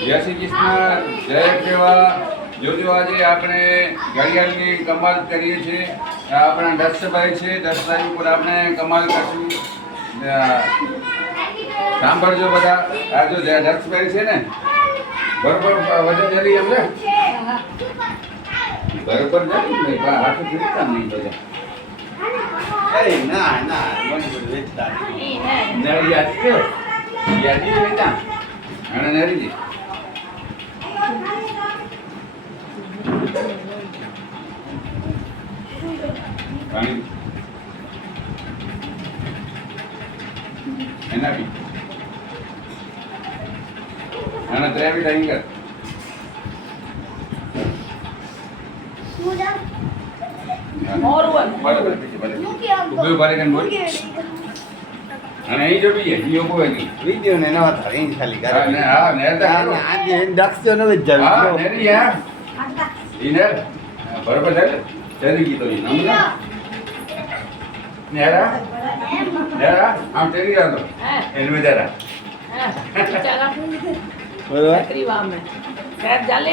જય શ્રી કૃષ્ણ, જય કેવા. જોજો આજે આપણે ઘડિયાળની કમાલ કરીએ છીએ. આપણા દક્ષભાઈ છે, દક્ષભાઈ ઉપર આપણે કમાલ કરશું. સાંભળજો બધા. આ જો દક્ષભાઈ છે ને, બરોબર વજન જરી એમને બરોબર જરી હાથ ફીરતા નહીં બધા. ના ના મને વેચતા નળી યાદી યાદી વેચતા અને નરી પાણી એના બી અને ત્રેવી ટાઈમ કર બરાબર ઉભો પારે કન બોલ અને અહીં જો બીએ ઈ ઉભો હે વિડિયો ને નવા તારે અહીં ખાલી હા ને હા ને આજે દક્ષ નો જ હા જાવ ને યાર ઈને બરાબર છે તેરી ગીતો ઈ નમને નેરા નેરા આમ તેરી જાતો એનું વિચારા બરોબર ચાલે